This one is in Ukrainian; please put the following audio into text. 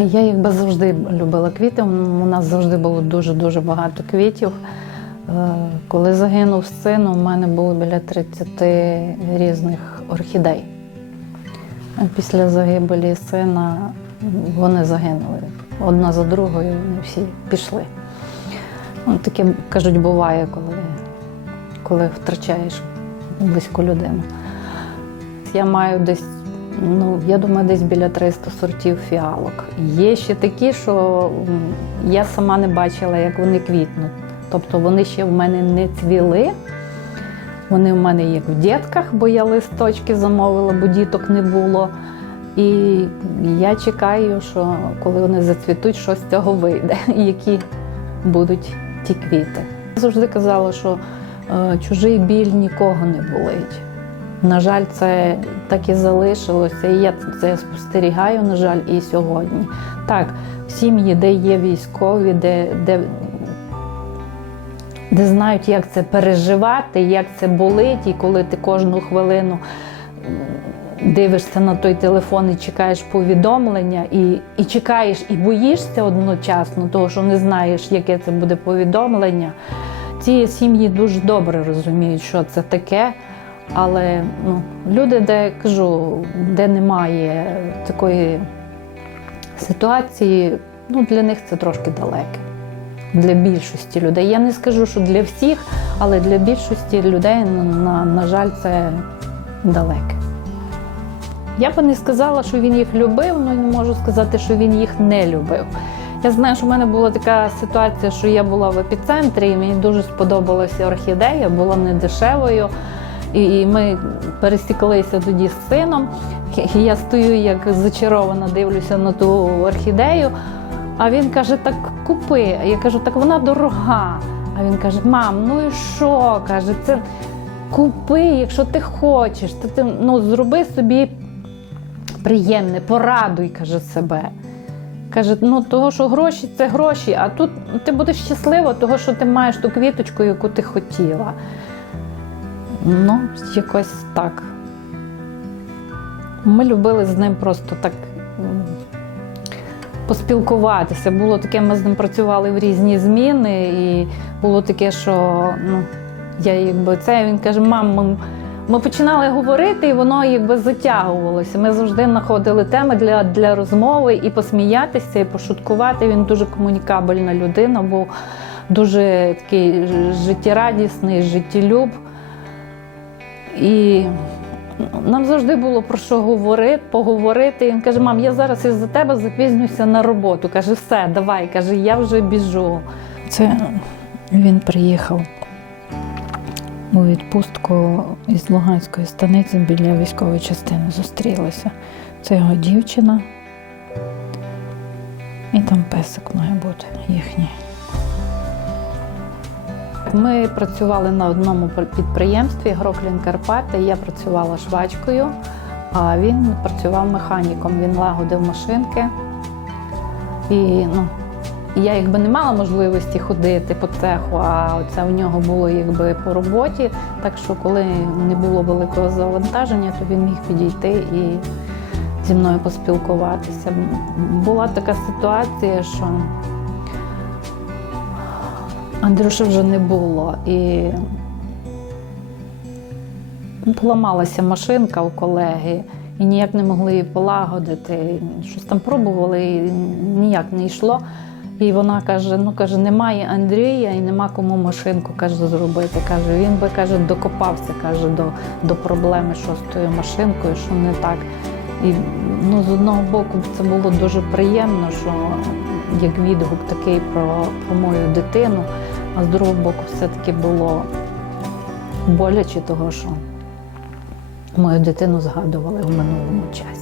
Я якби завжди любила квіти. У нас завжди було дуже-дуже багато квітів. Е, Коли загинув син, у мене було біля 30 різних орхідей. Після загибелі сина вони загинули. Одна за другою вони всі пішли. Ну, Таке, кажуть, буває, коли, коли втрачаєш близьку людину. Я маю десь, ну, я думаю, десь біля 300 сортів фіалок. Є ще такі, що я сама не бачила, як вони квітнуть. Тобто вони ще в мене не цвіли. Вони в мене як в дітках, бо я листочки замовила, бо діток не було. І я чекаю, що коли вони зацвітуть, що з цього вийде, які будуть ті квіти. Я Завжди казала, що е, чужий біль нікого не болить. На жаль, це так і залишилося. І я це спостерігаю, на жаль, і сьогодні. Так, сім'ї, де є військові, де, де, де знають, як це переживати, як це болить, і коли ти кожну хвилину дивишся на той телефон і чекаєш повідомлення, і, і чекаєш, і боїшся одночасно, того, що не знаєш, яке це буде повідомлення. Ці сім'ї дуже добре розуміють, що це таке. Але ну, люди, де кажу, де немає такої ситуації, ну, для них це трошки далеке. Для більшості людей. Я не скажу, що для всіх, але для більшості людей, на, на жаль, це далеке. Я би не сказала, що він їх любив, але не можу сказати, що він їх не любив. Я знаю, що в мене була така ситуація, що я була в епіцентрі, і мені дуже сподобалася орхідея, була не дешевою. І ми пересіклися тоді з сином. Я стою, як зачарована, дивлюся на ту орхідею. А він каже: так купи. Я кажу, так вона дорога. А він каже: Мам, ну і що? каже, це купи, якщо ти хочеш, то ти ну, зроби собі приємне, порадуй, каже себе. Каже, ну того, що гроші це гроші, а тут ти будеш щаслива, того, що ти маєш ту квіточку, яку ти хотіла. Ну, якось так. Ми любили з ним просто так поспілкуватися. Було таке, ми з ним працювали в різні зміни, і було таке, що ну, я якби це він каже, мам, ми, ми починали говорити, і воно якби затягувалося. Ми завжди знаходили теми для, для розмови і посміятися, і пошуткувати. Він дуже комунікабельна людина, був дуже такий життєрадісний, життєлюб. І нам завжди було про що говорити, поговорити. І він каже: мам, я зараз із-за тебе запізнюся на роботу. Каже, все, давай, каже, я вже біжу. Це він приїхав у відпустку із Луганської станиці біля військової частини зустрілися. Це його дівчина. І там песик має бути їхній. Ми працювали на одному підприємстві Гроклін Карпати. Я працювала швачкою, а він працював механіком. Він лагодив машинки. І ну, я якби не мала можливості ходити по цеху, а це у нього було якби по роботі. Так що, коли не було великого завантаження, то він міг підійти і зі мною поспілкуватися. Була така ситуація, що Андрюші вже не було. І поламалася машинка у колеги, і ніяк не могли її полагодити. Щось там пробували, і ніяк не йшло. І вона каже: ну каже, немає Андрія і нема кому машинку каже, зробити. Каже, він би каже, докопався каже, до, до проблеми, що з тою машинкою, що не так. І ну, з одного боку це було дуже приємно, що як відгук такий про, про мою дитину, а з другого боку, все-таки було боляче того, що мою дитину згадували в минулому часі.